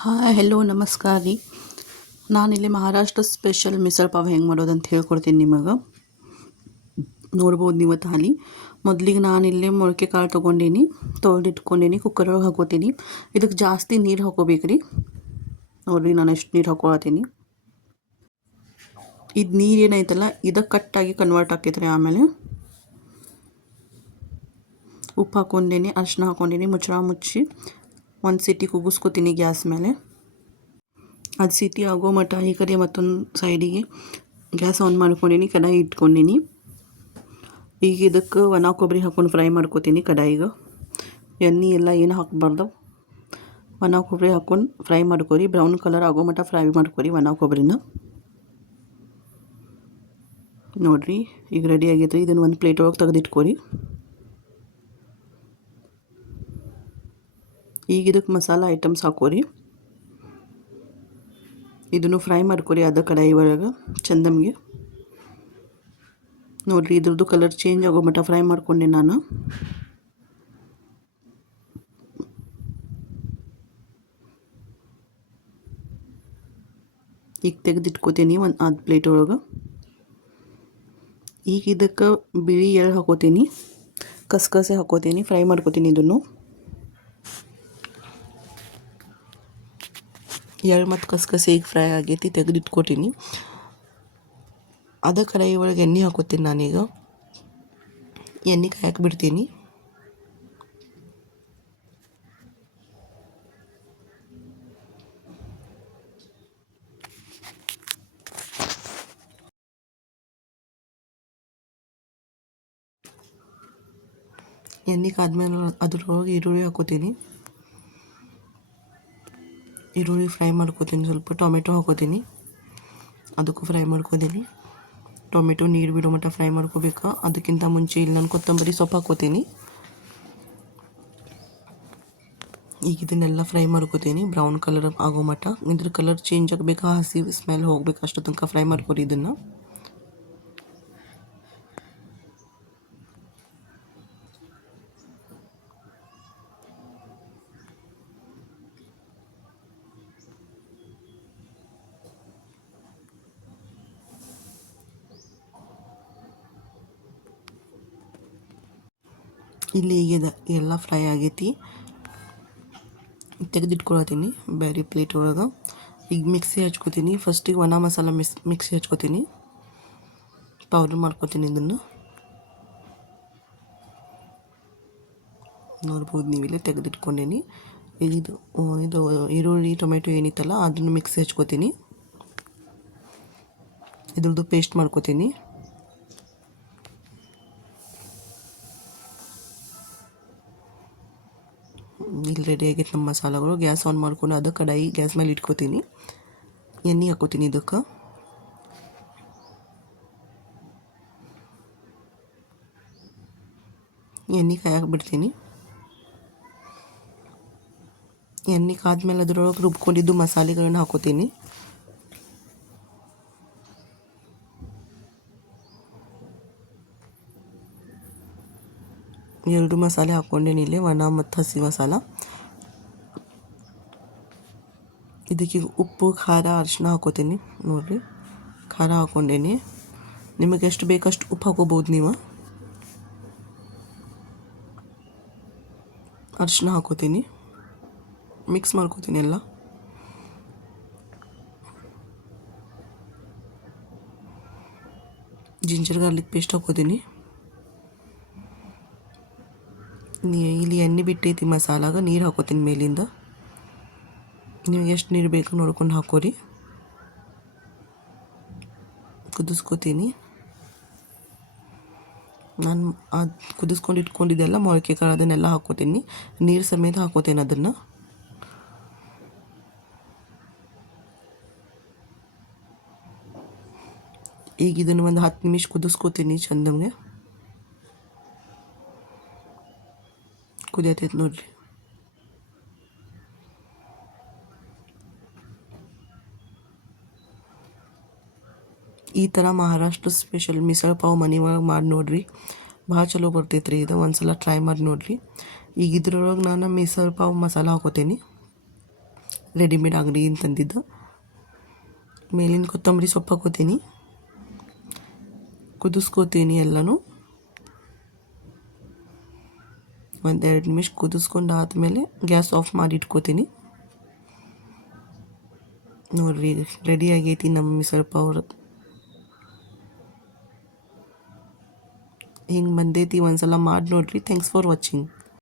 Hi hello ನಮಸ್ಕಾರ ರೀ. ನಾನಿಲ್ಲಿ ಮಹಾರಾಷ್ಟ್ರ ಸ್ಪೆಷಲ್ ಮಿಸಲ್ ಪಾವ್ ಹೆಂಗೆ ಮಾಡೋದಂತ ಹೇಳ್ಕೊಡ್ತೀನಿ ನಿಮಗೆ. ನೋಡ್ಬೋದು ನೀವು ತಾಲಿ. ಮೊದಲಿಗೆ ನಾನಿಲ್ಲಿ ಮೊಳಕೆ ಕಾಳು ತೊಗೊಂಡೀನಿ, ತೊಳೆದಿಟ್ಕೊಂಡೀನಿ, ಕುಕ್ಕರೊಳಗೆ ಹಾಕೋತೀನಿ. ಇದಕ್ಕೆ ಜಾಸ್ತಿ ನೀರು ಹಾಕೋಬೇಕು ರೀ. ನೋಡಿರಿ ನಾನು ಎಷ್ಟು ನೀರು ಹಾಕೊಳತ್ತೀನಿ. ಇದು ನೀರು ಏನೈತಲ್ಲ ಇದಕ್ಕೆ ಕಟ್ಟಾಗಿ ಕನ್ವರ್ಟ್ ಆಕೈತೆ ರೀ. ಆಮೇಲೆ ಉಪ್ಪು ಹಾಕ್ಕೊಂಡೀನಿ, ಅರಿಶಿನ ಹಾಕ್ಕೊಂಡೀನಿ, ಮುಚ್ಚಿ ಒಂದು ಸಿಟಿ ಕುಗ್ಗಿಸ್ಕೊತೀನಿ ಗ್ಯಾಸ್ ಮೇಲೆ. ಅದು ಸಿಟಿ ಆಗೋ ಮಟ್ಟ ಈ ಕಡೆ ಮತ್ತೊಂದು ಸೈಡಿಗೆ ಗ್ಯಾಸ್ ಆನ್ ಮಾಡ್ಕೊಂಡೀನಿ, ಕಡಾಯಿ ಇಟ್ಕೊಂಡೀನಿ. ಈಗ ಇದಕ್ಕೆ ಒಣ ಕೊಬ್ಬರಿ ಹಾಕ್ಕೊಂಡು ಫ್ರೈ ಮಾಡ್ಕೊತೀನಿ. ಕಡಾಯಿಗೆ ಎಣ್ಣೆ ಎಲ್ಲ ಏನು ಹಾಕಬಾರ್ದು. ಒಣ ಕೊಬ್ಬರಿ ಹಾಕ್ಕೊಂಡು ಫ್ರೈ ಮಾಡ್ಕೊರಿ. ಬ್ರೌನ್ ಕಲರ್ ಆಗೋ ಮಟ್ಟ ಫ್ರೈ ಮಾಡ್ಕೊರಿ ಒಣ ಕೊಬ್ಬರಿನ. ನೋಡಿರಿ ಈಗ ರೆಡಿ ಆಗೈತೆ. ಇದನ್ನು ಒಂದು ಪ್ಲೇಟ್ ಒಳಗೆ ತೆಗೆದಿಟ್ಕೊರಿ. ಈಗ ಇದಕ್ಕೆ ಮಸಾಲ ಐಟಮ್ಸ್ ಹಾಕೋರಿ. ಇದನ್ನು ಫ್ರೈ ಮಾಡ್ಕೊರಿ ಅದ ಕಡಾಯಿ ಒಳಗೆ ಚಂದಮ್ಗೆ. ನೋಡಿರಿ ಇದ್ರದ್ದು ಕಲರ್ ಚೇಂಜ್ ಆಗೋ ಮಟ್ಟ ಫ್ರೈ ಮಾಡ್ಕೊಂಡೆ ನಾನು. ಈಗ ತೆಗೆದಿಟ್ಕೋತೀನಿ ಒಂದು ಪ್ಲೇಟ್ ಒಳಗೆ. ಈಗ ಇದಕ್ಕೆ ಬಿಳಿ ಎಳ್ಳು ಹಾಕೋತೀನಿ, ಕಸಕಸೆ ಹಾಕೋತೀನಿ, ಫ್ರೈ ಮಾಡ್ಕೋತೀನಿ. ಇದನ್ನು ಎಳ್ಳು ಮತ್ತು ಕಸಕಸೆ ಈಗ ಫ್ರೈ ಆಗೈತಿ, ತೆಗೆದಿಟ್ಕೊತೀನಿ. ಅದ ಕಡಾಯಿ ಒಳಗೆ ಎಣ್ಣೆ ಹಾಕೋತೀನಿ. ನಾನೀಗ ಎಣ್ಣೆ ಕಾಯಕ್ಕೆ ಬಿಡ್ತೀನಿ. ಎಣ್ಣೆ ಕಾದ್ಮೇಲೆ ಅದ್ರೊಳಗೆ ಈರುಳ್ಳಿ ಹಾಕೋತೀನಿ. ಈರುಳ್ಳಿ ಫ್ರೈ ಮಾಡ್ಕೋತೀನಿ. ಸ್ವಲ್ಪ ಟೊಮೆಟೊ ಹಾಕೋತೀನಿ, ಅದಕ್ಕೂ ಫ್ರೈ ಮಾಡ್ಕೋತೀನಿ. ಟೊಮೆಟೊ ನೀರು ಬಿಡೋ ಮಟ್ಟ ಫ್ರೈ ಮಾಡ್ಕೋಬೇಕು. ಅದಕ್ಕಿಂತ ಮುಂಚೆ ಇಲ್ಲಿ ನಾನು ಕೊತ್ತಂಬರಿ ಸೊಪ್ಪು ಹಾಕೋತೀನಿ. ಈಗ ಇದನ್ನೆಲ್ಲ ಫ್ರೈ ಮಾಡ್ಕೋತೀನಿ ಬ್ರೌನ್ ಕಲರ್ ಆಗೋ ಮಟ್ಟ. ಇದ್ರ ಕಲರ್ ಚೇಂಜ್ ಆಗಬೇಕು, ಹಸಿ ಸ್ಮೆಲ್ ಹೋಗ್ಬೇಕು, ಅಷ್ಟು ತನಕ ಫ್ರೈ ಮಾಡ್ಕೊರಿ ಇದನ್ನು. ಇಲ್ಲಿ ಈಗ ಎಲ್ಲ ಫ್ರೈ ಆಗೈತಿ, ತೆಗೆದಿಟ್ಕೊಳತ್ತೀನಿ ಬೇರೆ ಪ್ಲೇಟ್ ಒಳಗೆ. ಈಗ ಮಿಕ್ಸಿ ಹಚ್ಕೋತೀನಿ. ಫಸ್ಟಿಗೆ ಒಣ ಮಸಾಲ ಮಿಕ್ಸಿ ಹಚ್ಕೋತೀನಿ, ಪೌಡ್ರ್ ಮಾಡ್ಕೋತೀನಿ. ಇದನ್ನು ನೋಡ್ಬೋದು ನೀವಿಲ್ಲಿ ತೆಗೆದಿಟ್ಕೊಂಡೀನಿ. ಇದು ಈರುಳ್ಳಿ ಟೊಮೆಟೊ ಏನಿತ್ತಲ್ಲ ಅದನ್ನು ಮಿಕ್ಸಿ ಹಚ್ಕೋತೀನಿ. ಇದ್ರದ್ದು ಪೇಸ್ಟ್ ಮಾಡ್ಕೋತೀನಿ. ಇಲ್ಲಿ ರೆಡಿ ಆಗೈತೆ ನಮ್ಮ ಮಸಾಲೆಗಳು. ಗ್ಯಾಸ್ ಆನ್ ಮಾಡ್ಕೊಂಡು ಅದು ಕಡಾಯಿ ಗ್ಯಾಸ್ ಮೇಲೆ ಇಟ್ಕೋತೀನಿ. ಎಣ್ಣೆ ಹಾಕೋತೀನಿ. ಇದಕ್ಕೆ ಎಣ್ಣೆ ಕಾಯಕ್ಕೆ ಬಿಡ್ತೀನಿ. ಎಣ್ಣೆ ಕಾದ್ಮೇಲೆ ಅದ್ರೊಳಗೆ ರುಬ್ಕೊಂಡಿದ್ದು ಮಸಾಲೆಗಳನ್ನ ಹಾಕೋತೀನಿ. ಎರಡು ಮಸಾಲೆ ಹಾಕ್ಕೊಂಡೇನಿ ಇಲ್ಲಿ, ಒಣ ಮತ್ತು ಹಸಿ ಮಸಾಲ. ಇದಕ್ಕೆ ಉಪ್ಪು, ಖಾರ, ಅರಿಶಿನ ಹಾಕೋತೀನಿ. ನೋಡಿರಿ ಖಾರ ಹಾಕ್ಕೊಂಡೇನಿ. ನಿಮಗೆ ಎಷ್ಟು ಬೇಕಷ್ಟು ಉಪ್ಪು ಹಾಕೋಬೋದು ನೀವು. ಅರಿಶಿನ ಹಾಕೋತೀನಿ, ಮಿಕ್ಸ್ ಮಾಡ್ಕೋತೀನಿ ಎಲ್ಲ. ಜಿಂಜರ್ ಗಾರ್ಲಿಕ್ ಪೇಸ್ಟ್ ಹಾಕೋತೀನಿ. ಇಲ್ಲಿ ಎಣ್ಣೆ ಬಿಟ್ಟೈತಿ ಮಸಾಲಾಗ, ನೀರು ಹಾಕೋತೀನಿ ಮೇಲಿಂದ. ನಿಮಗೆ ಎಷ್ಟು ನೀರು ಬೇಕು ನೋಡ್ಕೊಂಡು ಹಾಕೋರಿ. ಕುದಿಸ್ಕೋತೀನಿ. ನಾನು ಅದು ಕುದಿಸ್ಕೊಂಡು ಇಟ್ಕೊಂಡಿದ್ದೆಲ್ಲ ಮೊಳಕೆ ಕಾಳು ಅದನ್ನೆಲ್ಲ ಹಾಕೋತೀನಿ. ನೀರು ಸಮೇತ ಹಾಕೋತೀನಿ ಅದನ್ನು. ಈಗ ಇದನ್ನು ಒಂದು 10 ನಿಮಿಷ ಕುದಿಸ್ಕೋತೀನಿ ಚಂದಂಗೆ. ಕುದಿಯತೈತೆ ನೋಡ್ರಿ. ಈ ಥರ ಮಹಾರಾಷ್ಟ್ರ ಸ್ಪೆಷಲ್ ಮಿಸಲ್ ಪಾವ್ ಮನೆ ಒಳಗೆ ಮಾಡಿ ನೋಡಿರಿ, ಭಾಳ ಚಲೋ ಬರ್ತೈತೆ ರೀ. ಇದು ಒಂದು ಸಲ ಟ್ರೈ ಮಾಡಿ ನೋಡಿರಿ. ಈಗ ಇದ್ರೊಳಗೆ ನಾನು ಮಿಸಲ್ ಪಾವ್ ಮಸಾಲ ಹಾಕೋತೀನಿ. ರೆಡಿಮೇಡ್ ಅಂಗಡಿಯಿಂದ ತಂದಿದ್ದು. ಮೇಲಿನ ಕೊತ್ತಂಬರಿ ಸೊಪ್ಪು ಹಾಕೋತೀನಿ, ಕುದಿಸ್ಕೋತೀನಿ ಎಲ್ಲನೂ. 1-2 ನಿಮಿಷ ಕುದಿಸ್ಕೊಂಡು ಆದಮೇಲೆ ಗ್ಯಾಸ್ ಆಫ್ ಮಾಡಿ ಇಟ್ಕೋತೀನಿ. ನೋಡಿರಿ ರೆಡಿ ಆಗೈತಿ ನಮ್ಮ ಮಿಸಲ್ ಪಾವ್. ಹಿಂಗೆ ಬಂದೈತಿ, ಒಂದ್ಸಲ ಮಾಡಿ ನೋಡಿರಿ. Thanks for watching.